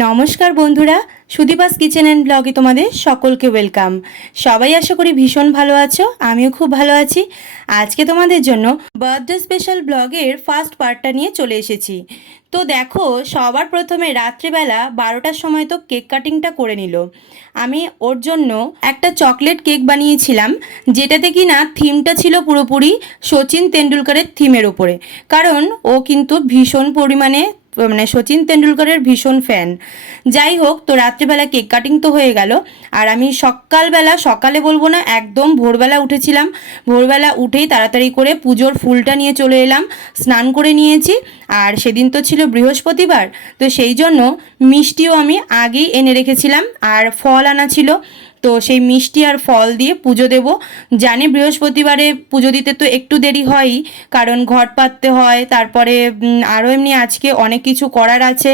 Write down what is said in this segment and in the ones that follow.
নমস্কার বন্ধুরা, Sudipa's kitchen and ব্লগে তোমাদের সকলকে ওয়েলকাম। সবাই আশা করি ভীষণ ভালো আছো, আমিও খুব ভালো আছি। আজকে তোমাদের জন্য বার্থডে স্পেশাল ব্লগের ফার্স্ট পার্টটা নিয়ে চলে এসেছি। তো দেখো, সবার প্রথমে রাত্রিবেলা 12টার সময় তো কেক কাটিংটা করে নিল। আমি ওর জন্য একটা চকলেট কেক বানিয়েছিলাম, যেটাতে কি না থিমটা ছিল পুরোপুরি সচিন তেন্ডুলকরের থিমের ওপরে। কারণ ও কিন্তু ভীষণ পরিমাণে সচিন তেন্ডুলকরের ভীষণ ফ্যান। যাই হোক, তো রাত্রিবেলা কেক কাটিং তো হয়ে গেল। আর আমি সকালে বলবো না, একদম ভোরবেলা উঠেছিলাম। ভোরবেলা উঠেই তাড়াতাড়ি করে পুজোর ফুলটা নিয়ে চলে এলাম, স্নান করে নিয়েছি। আর সেদিন তো ছিল বৃহস্পতিবার, তো সেই জন্য মিষ্টিও আমি আগেই এনে রেখেছিলাম, আর ফল আনা ছিল। তো সেই মিষ্টি আর ফল দিয়ে পুজো দেব। জানি বৃহস্পতিবারে পুজো দিতে তো একটু দেরি হয়ই, কারণ ঘট পাততে হয়। তারপরে আরও এমনি আজকে অনেক কিছু করার আছে,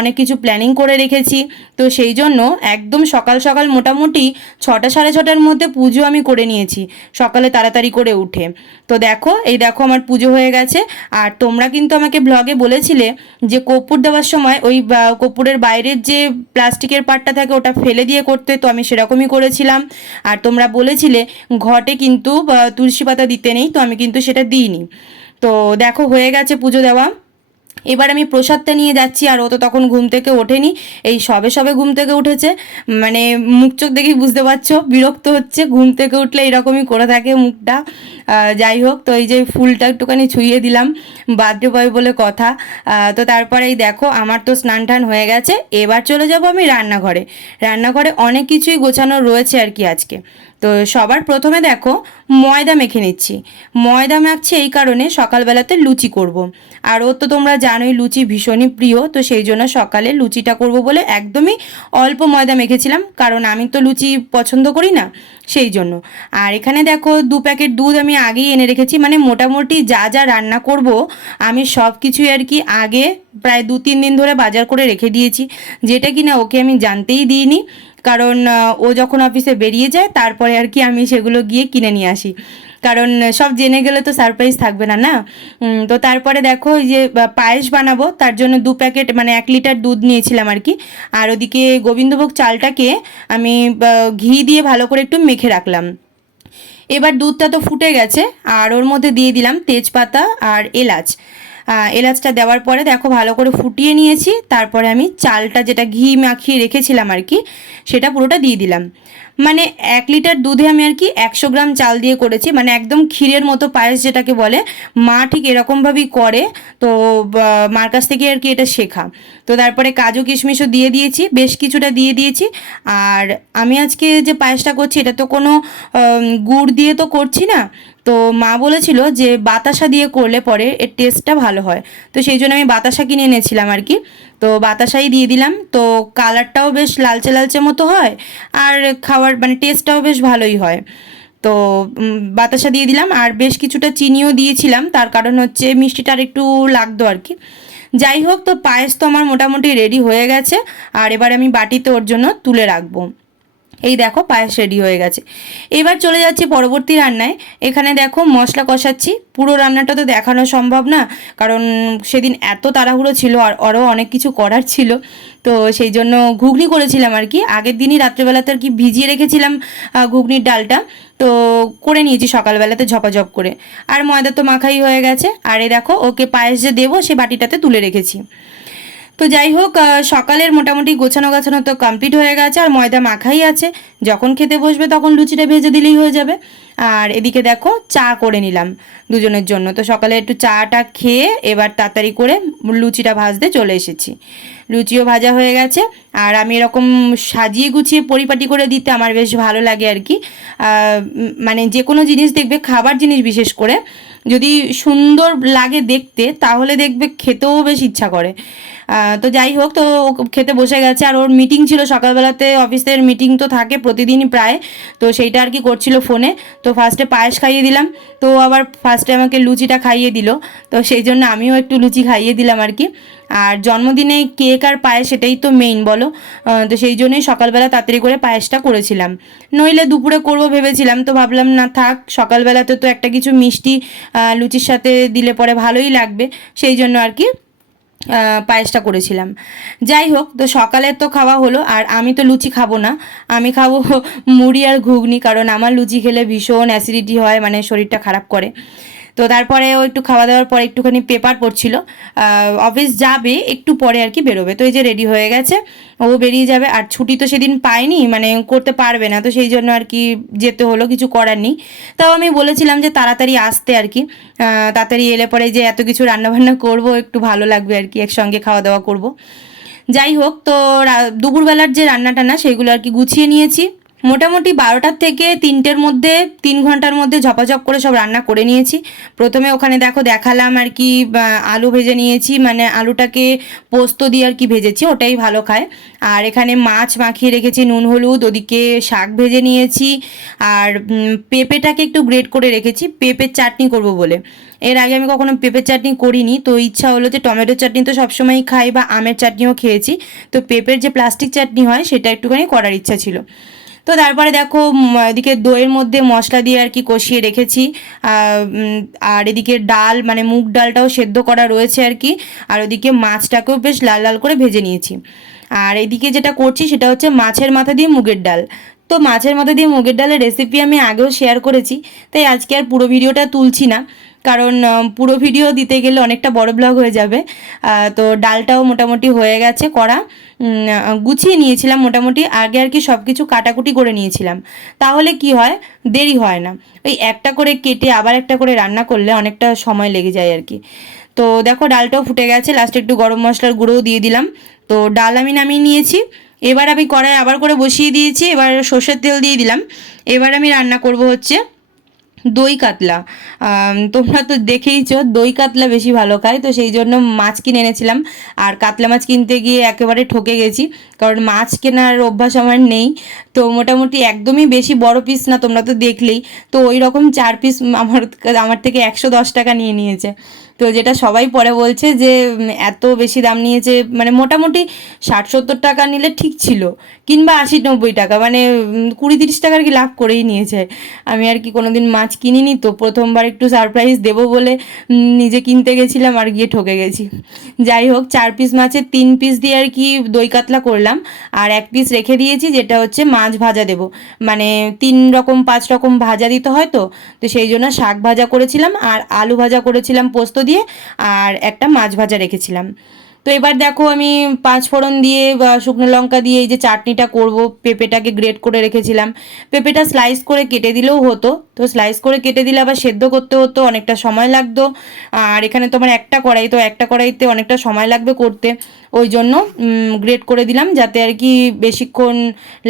অনেক কিছু প্ল্যানিং করে রেখেছি। তো সেই জন্য একদম সকাল সকাল মোটামুটি 6টা সাড়ে 6টার মধ্যে পুজো আমি করে নিয়েছি, সকালে তাড়াতাড়ি করে উঠে। তো দেখো, এই দেখো আমার পুজো হয়ে গেছে। আর তোমরা কিন্তু আমাকে ব্লগে বলেছিলে যে কর্পূর দেওয়ার সময় ওই কর্পূরের বাইরের যে প্লাস্টিকের পার্টটা থাকে ওটা ফেলে দিয়ে করতে, তো আমি সেরকমই করেছিলাম। আর তোমরা বলেছিলে ঘটে কিন্তু তুলসী পাতা দিতে নেই, তো আমি কিন্তু সেটা দিইনি। তো দেখো, হয়ে গেছে পুজো দেওয়া। এবার আমি প্রসাদটা নিয়ে যাচ্ছি। আর ও তো তখন ঘুম থেকে ওঠেনি, এই সবে সবে ঘুম থেকে উঠেছে। মানে মুখ চোখ দেখেই বুঝতে পারছো বিরক্ত হচ্ছে, ঘুম থেকে উঠলে এরকমই করে থাকে মুখটা। যাই হোক, তো এই যে ফুলটা একটুখানি ছুঁয়ে দিলাম, বার্থডে বয় বলে কথা। তো তারপরে এই দেখো, আমার তো স্নান টান হয়ে গেছে। এবার চলে যাব আমি রান্নাঘরে। রান্নাঘরে অনেক কিছুই গোছানো রয়েছে আর কি আজকে। তো সবার প্রথমে দেখো, ময়দা মেখে নিচ্ছি। ময়দা মাখছি এই কারণে, সকালবেলাতে লুচি করব। আর ও তো তোমরা জানোই লুচি ভীষণই প্রিয়, তো সেই জন্য সকালে লুচিটা করব বলে একদমই অল্প ময়দা মেখেছিলাম, কারণ আমি তো লুচি পছন্দ করি না, সেই জন্য। আর এখানে দেখো 2 প্যাকেট দুধ আমি আগেই এনে রেখেছি। মানে মোটামুটি যা যা রান্না করব আমি সব কিছুই আর কি আগে প্রায় 2-3 দিন ধরে বাজার করে রেখে দিয়েছি, যেটা কিনা ওকে আমি জানতেই দিইনি। কারণ ও যখন অফিসে বেরিয়ে যায় তারপরে আর কি আমি সেগুলো গিয়ে কিনে নিয়ে আসি, কারণ সব জেনে গেলে তো সারপ্রাইজ থাকবে না, না। তো তারপরে দেখো, এই যে পায়েস বানাবো তার জন্য 2 প্যাকেট মানে 1 লিটার দুধ নিয়েছিলাম আর কি। আর ওদিকে গোবিন্দভোগ চালটাকে আমি ঘি দিয়ে ভালো করে একটু মেখে রাখলাম। এবার দুধটা তো ফুটে গেছে, আর ওর মধ্যে দিয়ে দিলাম তেজপাতা আর এলাচ। এলাচটা দেওয়ার পরে দেখো ভালো করে ফুটিয়ে নিয়েছি। তারপরে আমি চালটা, যেটা ঘি মাখিয়ে রেখেছিলাম আর কি, সেটা পুরোটা দিয়ে দিলাম। মানে 1 লিটার দুধে আমি আর কি 100 গ্রাম চাল দিয়ে করেছি, মানে একদম ক্ষীরের মতো পায়েস যেটাকে বলে। মা ঠিক এরকমভাবেই করে, তো মার কাছ থেকে আর কি এটা শেখা। তো তারপরে কাজু কিশমিশও দিয়ে দিয়েছি, বেশ কিছুটা দিয়ে দিয়েছি। আর আমি আজকে যে পায়েসটা করছি এটা তো কোনো গুড় দিয়ে তো করছি না। তো মা বলেছিল যে বাতাসা দিয়ে করলে পরে এর টেস্টটা ভালো হয়, তো সেই জন্য আমি বাতাসা কিনে এনেছিলাম আর কি। তো বাতাসাই দিয়ে দিলাম, তো কালারটাও বেশ লালচে লালচে মতো হয়, আর খাওয়ার মানে টেস্টটাও বেশ ভালোই হয়। তো বাতাসা দিয়ে দিলাম, আর বেশ কিছুটা চিনিও দিয়েছিলাম, তার কারণ হচ্ছে মিষ্টিটা আর একটু লাগতো আর কি। যাই হোক, তো পায়েস তো আমার মোটামুটি রেডি হয়ে গেছে। আর এবার আমি বাটিতে ওর জন্য তুলে রাখবো। এই দেখো, পায়েস রেডি হয়ে গেছে। এবার চলে যাচ্ছি পরবর্তী রান্নায়। এখানে দেখো মশলা কষাচ্ছি। পুরো রান্নাটা তো দেখানো সম্ভব না, কারণ সেদিন এত তাড়াহুড়ো ছিল, আর আরও অনেক কিছু করার ছিল। তো সেই জন্য ঘুগনি করেছিলাম আর কি, আগের দিনই রাত্রেবেলাতে আর কি ভিজিয়ে রেখেছিলাম ঘুগনির ডালটা। তো করে নিয়েছি সকালবেলাতে ঝপাঝপ করে। আর ময়দা তো মাখাই হয়ে গেছে। আর এই দেখো, ওকে পায়েস যে দেবো সে বাটিটাতে তুলে রেখেছি। তো যাই হোক, সকালের মোটামুটি গোছানো গাছানো তো কমপ্লিট হয়ে গেছে, আর ময়দা মাখাই আছে। যখন খেতে বসবে তখন লুচিটা ভেজে দিলেই হয়ে যাবে। আর এদিকে দেখো, চা করে নিলাম দুজনের জন্য। তো সকালে একটু চাটা খেয়ে এবার তাড়াতাড়ি করে লুচিটা ভাজতে চলে এসেছি। লুচিও ভাজা হয়ে গেছে। আর আমি এরকম সাজিয়ে গুছিয়ে পরিপাটি করে দিতে আমার বেশ ভালো লাগে আর কি। মানে যে কোনো জিনিস দেখবে, খাবার জিনিস বিশেষ করে যদি সুন্দর লাগে দেখতে, তাহলে দেখবে খেতেও বেশ ইচ্ছা করে। তো যাই হোক, তো খেতে বসে গেছে। আর ওর মিটিং ছিল সকালবেলাতে, অফিসের মিটিং তো থাকে প্রতিদিনই প্রায়, তো সেইটা আর কি করছিল ফোনে। তো ফার্স্টে পায়েস খাইয়ে দিলাম, তো আবার ফার্স্টে আমাকে লুচিটা খাইয়ে দিল, তো সেই জন্য আমিও একটু লুচি খাইয়ে দিলাম আর কি। আর জন্মদিনে কেক আর পায়েস সেটাই তো মেইন বলো। তো সেই জন্যই সকালবেলা তাড়াতাড়ি করে পায়েসটা করেছিলাম, নইলে দুপুরে করবো ভেবেছিলাম। তো ভাবলাম না থাক, সকালবেলাতে তো একটা কিছু মিষ্টি লুচির সাথে দিলে পরে ভালোই লাগবে, সেই জন্য আর কি পায়েসটা করেছিলাম। যাই হোক, তো সকালে তো খাওয়া হলো, আর আমি তো লুচি খাবো না, আমি খাবো মুড়ি আর ঘুগনি, কারণ আমার লুচি খেলে ভীষণ অ্যাসিডিটি হয়, মানে শরীরটা খারাপ করে। তো তারপরে ও একটু খাওয়া দাওয়ার পরে একটুখানি পেপার পড়ছিল, অফিস যাবে একটু পরে আর কি বেরোবে, তো এই যে রেডি হয়ে গেছে, ও বেরিয়ে যাবে। আর ছুটি তো সেদিন পায়নি, মানে করতে পারবে না, তো সেই জন্য আর কি যেতে হলো, কিছু করার নেই। তাও আমি বলেছিলাম যে তাড়াতাড়ি আসতে আর কি, তাড়াতাড়ি এলে পরে যে এত কিছু রান্নাবান্না করব, একটু ভালো লাগবে আর কি, একসঙ্গে খাওয়া দাওয়া করব। যাই হোক, তো দুপুরবেলার যে রান্নাটা না সেগুলো আর কি গুছিয়ে নিয়েছি। মোটামুটি 12টার থেকে 3টের মধ্যে, 3 ঘন্টার মধ্যে ঝপাঝপ করে সব রান্না করে নিয়েছি। প্রথমে ওখানে দেখো দেখালাম আর কি, আলু ভেজে নিয়েছি, মানে আলুটাকে পোস্ত দিয়ে আর কি ভেজেছি, ওটাই ভালো খায়। আর এখানে মাছ মাখিয়ে রেখেছি নুন হলুদ, ওদিকে শাক ভেজে নিয়েছি, আর পেঁপেটাকে একটু গ্রেট করে রেখেছি পেঁপের চাটনি করব বলে। এর আগে আমি কখনো পেঁপের চাটনি করিনি, তো ইচ্ছা হলো যে টমেটোর চাটনি তো সবসময়ই খাই, বা আমের চাটনিও খেয়েছি, তো পেঁপের যে প্লাস্টিক চাটনি হয় সেটা একটুখানি করার ইচ্ছা ছিল। তো তারপরে দেখো এদিকে দইয়ের মধ্যে মশলা দিয়ে আর কি কষিয়ে রেখেছি, আর এদিকে ডাল, মানে মুগ ডালটাও সেদ্ধ করা রয়েছে আর কি, আর ওদিকে মাছটাকেও বেশ লাল লাল করে ভেজে নিয়েছি। আর এদিকে যেটা করছি সেটা হচ্ছে মাছের মাথা দিয়ে মুগের ডাল। তো মাছের মাথা দিয়ে মুগের ডালের রেসিপি আমি আগেও শেয়ার করেছি, তাই আজকে আর পুরো ভিডিওটা তুলছি না, কারণ পুরো ভিডিও দিতে গেলে অনেকটা বড় ব্লগ হয়ে যাবে। তো ডালটাও মোটামুটি হয়ে গেছে করা, গুছিয়ে নিয়েছিলাম মোটামুটি আগে আর কি, সব কিছু কাটাকুটি করে নিয়েছিলাম, তাহলে কি হয়, দেরি হয় না। ওই একটা করে কেটে আবার একটা করে রান্না করলে অনেকটা সময় লেগে যায় আর কি। তো দেখো ডালটাও ফুটে গেছে, লাস্টে একটু গরম মশলার গুঁড়োও দিয়ে দিলাম। তো ডাল আমি নামিয়ে নিয়েছি, এবার আমি কড়াই আবার করে বসিয়ে দিয়েছি, এবার সর্ষের তেল দিয়ে দিলাম। এবার আমি রান্না করব হচ্ছে দই কাতলা। তোমরা তো দেখেইছো দই কাতলা বেশি ভালো খায়, তো সেই জন্য মাছ কিনে এনেছিলাম, আর কাতলা মাছ কিনতে গিয়ে একেবারে ঠকে গেছি, কারণ মাছ কেনার অভ্যাস আমার নেই। তো মোটামুটি একদমই বেশি বড় পিস না, তোমরা তো দেখলেই, তো ওই রকম 4 পিস আমার আমার থেকে 110 টাকা নিয়ে নিয়েছে। তো যেটা সবাই পরে বলছে যে এত বেশি দাম নিয়েছে, মানে মোটামুটি 60-70 টাকা নিলে ঠিক ছিল, কিংবা 80-90 টাকা, মানে 20-30 টাকার কি লাভ করেই নিয়েছে। আমি আর কি কোনোদিন মাছ কিনিনি, তো প্রথমবার একটু সারপ্রাইজ দেবো বলে নিজে কিনতে গেছিলাম, আর গিয়ে ঠকে গেছি। যাই হোক, 4 পিস মাছের 3 পিস দিয়ে আর কি দই কাতলা করলাম, আর 1 পিস রেখে দিয়েছি যেটা হচ্ছে মাছ ভাজা দেবো, মানে 3 রকম 5 রকম ভাজা দিতে হয়, তো তো সেই জন্য শাক ভাজা করেছিলাম, আর আলু ভাজা করেছিলাম পোস্ত দিয়ে, আর একটা মাছ ভাজা রেখেছিলাম। তো এবার দেখো আমি 5 ফোড়ন দিয়ে বা শুকনো লঙ্কা দিয়ে এই যে চাটনিটা করব, পেঁপেটাকে গ্রেট করে রেখেছিলাম, পেঁপেটা স্লাইস করে কেটে দিলেও হতো, তো স্লাইস করে কেটে দিলে আবার সেদ্ধ করতে হতো, অনেকটা সময় লাগতো। আর এখানে তোমার একটা কড়াই, তো একটা কড়াইতে অনেকটা সময় লাগবে করতে, ওই জন্য গ্রেট করে দিলাম, যাতে আর কি বেশিক্ষণ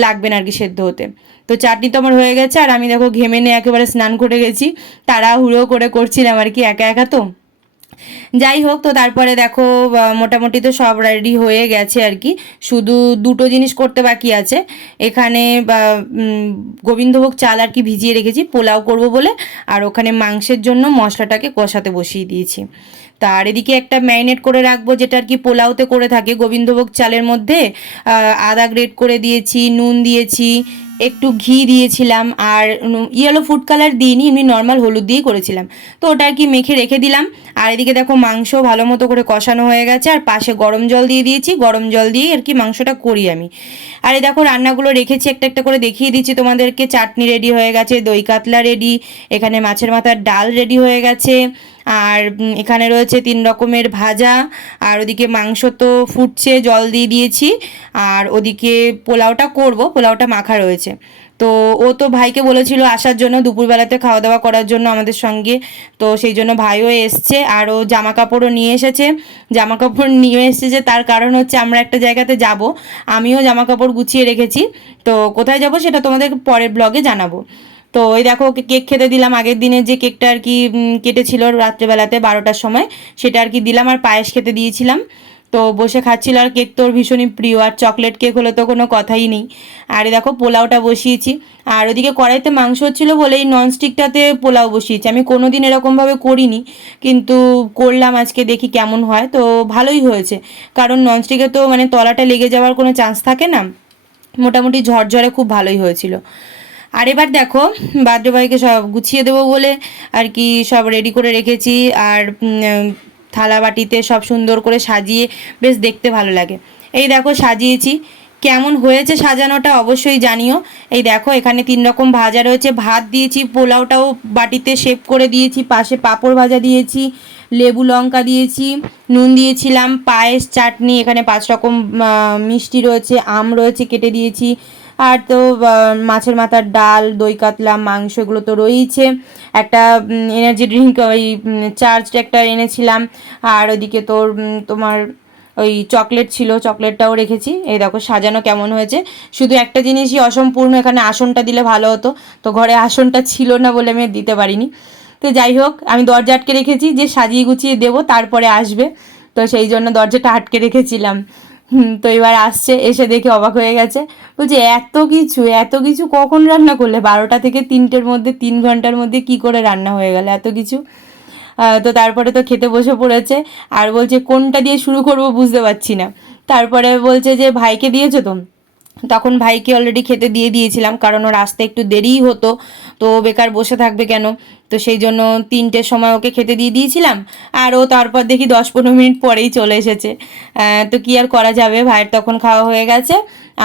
লাগবে না আর কি সেদ্ধ হতে। তো চাটনি তো আমার হয়ে গেছে, আর আমি দেখো ঘেমে নিয়ে একেবারে স্নান করে গেছি, তাড়াহুড়ো করে করছিলাম আর কি, একা একা তো। যাই হোক, তো তারপরে দেখো মোটামুটি তো সব রেডি হয়ে গেছে আর কি, শুধু দুটো জিনিস করতে বাকি আছে। এখানে গোবিন্দভোগ চাল আর কি ভিজিয়ে রেখেছি পোলাও করব বলে, আর ওখানে মাংসের জন্য মশলাটাকে কষাতে বসিয়ে দিয়েছি। তার এদিকে একটা ম্যারিনেট করে রাখবো, যেটা আর কি পোলাওতে করে থাকে গোবিন্দভোগ চালের মধ্যে, আদা গ্রেট করে দিয়েছি, নুন দিয়েছি, একটু ঘি দিয়েছিলাম, আর ইয়েলো ফুড কালার দিইনি, এমনি নর্মাল হলুদ দিয়েই করেছিলাম, তো ওটা আর কি মেখে রেখে দিলাম। আর এদিকে দেখো মাংস ভালো মতো করে কষানো হয়ে গেছে, আর পাশে গরম জল দিয়ে দিয়েছি, গরম জল দিয়ে আর কি মাংসটা করি আমি। আর এই দেখো রান্নাগুলো রেখেছি, একটা একটা করে দেখিয়ে দিচ্ছি তোমাদেরকে। চাটনি রেডি হয়ে গেছে, দই কাতলা রেডি, এখানে মাছের মাথার ডাল রেডি হয়ে গেছে, আর এখানে রয়েছে 3 রকমের ভাজা, আর ওদিকে মাংস তো ফুটছে, জল দিয়ে দিয়েছি, আর ওদিকে পোলাওটা করব, পোলাওটা মাখা রয়েছে। তো ও তো ভাইকে বলেছিল আসার জন্য দুপুরবেলাতে খাওয়া দাওয়া করার জন্য আমাদের সঙ্গে, তো সেই জন্য ভাইও এসছে, আর ও জামা কাপড়ও নিয়ে এসেছে। জামা কাপড় নিয়ে এসেছে তার কারণ হচ্ছে আমরা একটা জায়গাতে যাব, আমিও জামা কাপড় গুছিয়ে রেখেছি, তো কোথায় যাব সেটা তোমাদের পরের ব্লগে জানাবো। তো ওই দেখো ওকে কেক খেতে দিলাম, আগের দিনের যে কেকটা আর কি কেটেছিল রাত্রেবেলাতে 12টার সময়, সেটা আর কি দিলাম, আর পায়েস খেতে দিয়েছিলাম। তো বসে খাচ্ছিল, আর কেক তোর ভীষণই প্রিয়, আর চকলেট কেক হলে তো কোনো কথাই নেই। আর দেখো পোলাওটা বসিয়েছি, আর ওদিকে কড়াইতে মাংস হচ্ছিলো বলে এই ননস্টিকটাতে পোলাও বসিয়েছি। আমি কোনো দিন এরকমভাবে করিনি, কিন্তু করলাম আজকে, দেখি কেমন হয়। তো ভালোই হয়েছে, কারণ ননস্টিকে তো মানে তলাটা লেগে যাওয়ার কোনো চান্স থাকে না, মোটামুটি ঝরঝরে খুব ভালোই হয়েছিল। আর এবার দেখো বার্থডে বয়কে সব গুছিয়ে দেবো বলে আর কি সব রেডি করে রেখেছি, আর থালা বাটিতে সব সুন্দর করে সাজিয়ে বেশ দেখতে ভালো লাগে। এই দেখো সাজিয়েছি, কেমন হয়েছে সাজানোটা অবশ্যই জানিও। এই দেখো এখানে 3 রকম ভাজা রয়েছে, ভাত দিয়েছি, পোলাওটাও বাটিতে শেপ করে দিয়েছি, পাশে পাঁপড় ভাজা দিয়েছি, লেবু লঙ্কা দিয়েছি, নুন দিয়েছিলাম, পায়েস, চাটনি, এখানে 5 রকম মিষ্টি রয়েছে, আম রয়েছে কেটে দিয়েছি, আর তো মাছের মাথার ডাল, দই কাতলা, মাংস এগুলো তো রয়েইছে, একটা এনার্জি ড্রিঙ্ক ওই চার্জড একটা এনেছিলাম, আর ওইদিকে তোর তোমার ওই চকলেট ছিল, চকলেটটাও রেখেছি। এই দেখো সাজানো কেমন হয়েছে। শুধু একটা জিনিসই অসম্পূর্ণ, এখানে আসনটা দিলে ভালো হতো, তো ঘরে আসনটা ছিল না বলে আমি দিতে পারিনি। তো যাই হোক, আমি দরজা আটকে রেখেছি যে সাজিয়ে গুছিয়ে দেবো তারপরে আসবে, তো সেই জন্য দরজাটা আটকে রেখেছিলাম। তো এবার আসছে, এসে দেখে অবাক হয়ে গেছে, বলছে এত কিছু এত কিছু কখন রান্না করলে, 12টা থেকে 3টের মধ্যে 3 ঘন্টার মধ্যে কি করে রান্না হয়ে গেল এত কিছু। তো তারপরে তো খেতে বসে পড়েছে, আর বলছে কোনটা দিয়ে শুরু করব বুঝতে পারছি না। তারপরে বলছে যে ভাইকে দিয়েছো তো, তখন ভাইকে অলরেডি খেতে দিয়ে দিয়েছিলাম, কারণ ওর আসতে একটু দেরিই হতো, তো বেকার বসে থাকবে কেন, তো সেই জন্য 3টের সময় ওকে খেতে দিয়ে দিয়েছিলাম। আর ও তারপর দেখি 10-15 মিনিট পরেই চলে এসেছে। তো কি আর করা যাবে, ভাইয়ের তখন খাওয়া হয়ে গেছে,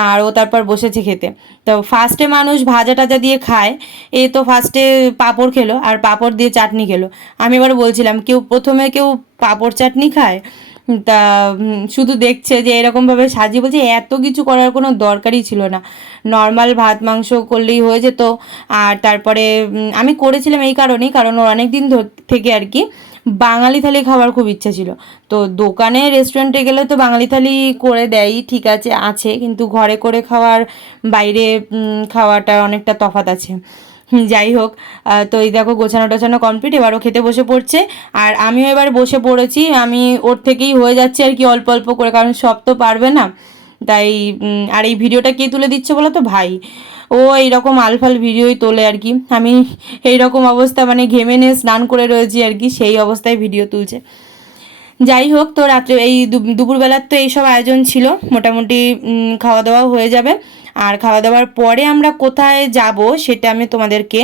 আর ও তারপর বসেছে খেতে। তো ফার্স্টে মানুষ ভাজা টাজা দিয়ে খায়, এ তো ফার্স্টে পাঁপড় খেলো আর পাঁপড় দিয়ে চাটনি খেলো। আমি এবার বলছিলাম প্রথমে কেউ পাঁপড় চাটনি খায়, তা শুধু দেখছে যে এরকমভাবে সাজিয়ে, বলছে এত কিছু করার কোনো দরকারই ছিল না, নর্মাল ভাত মাংস করলেই হয়ে যেত। আর তারপরে আমি করেছিলাম এই কারণেই, কারণ ওর অনেক দিন থেকে আর কি বাঙালি থালি খাওয়ার খুব ইচ্ছা ছিল। তো দোকানে রেস্টুরেন্টে গেলে তো বাঙালি থালি করে দেয়, ঠিক আছে, কিন্তু ঘরে করে খাওয়ার বাইরে খাওয়াটা অনেকটা তফাৎ আছে। যাই হোক, তো এই দেখো গোছানো টোছানো কমপ্লিট, এবারও খেতে বসে পড়ছে, আর আমিও এবার বসে পড়েছি। আমি ওর থেকেই হয়ে যাচ্ছে আর কি অল্প অল্প করে, কারণ সব তো পারবে না, তাই আর এই ভিডিওটা কে তুলে দিচ্ছে বলো তো, ভাই। ও এইরকম আলফাল ভিডিওই তোলে আর কি, আমি এইরকম অবস্থা মানে ঘেমে নিয়ে স্নান করে রয়েছি আর কি, সেই অবস্থায় ভিডিও তুলছে। যাই হোক, তো রাত্রে এই দুপুরবেলার তো এইসব আয়োজন ছিল, মোটামুটি খাওয়া দাওয়াও হয়ে যাবে। আর খাওয়া দাওয়ার পরে আমরা কোথায় যাব সেটা আমি তোমাদেরকে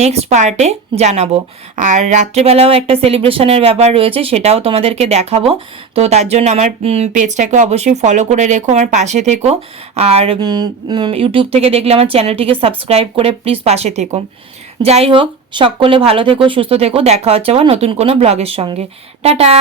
নেক্সট পার্টে জানাবো। আর রাত্রেবেলাও একটা সেলিব্রেশনের ব্যাপার রয়েছে, সেটাও তোমাদেরকে দেখাবো। তো তার জন্য আমার পেজটাকে অবশ্যই ফলো করে রেখো, আমার পাশে থেকো। আর ইউটিউব থেকে দেখলে আমার চ্যানেলটিকে সাবস্ক্রাইব করে প্লিজ পাশে থেকো। যাই হোক, সকলে ভালো থেকো, সুস্থ থেকো, দেখা হচ্ছে আবার নতুন কোনো ব্লগের সঙ্গে। টাটা।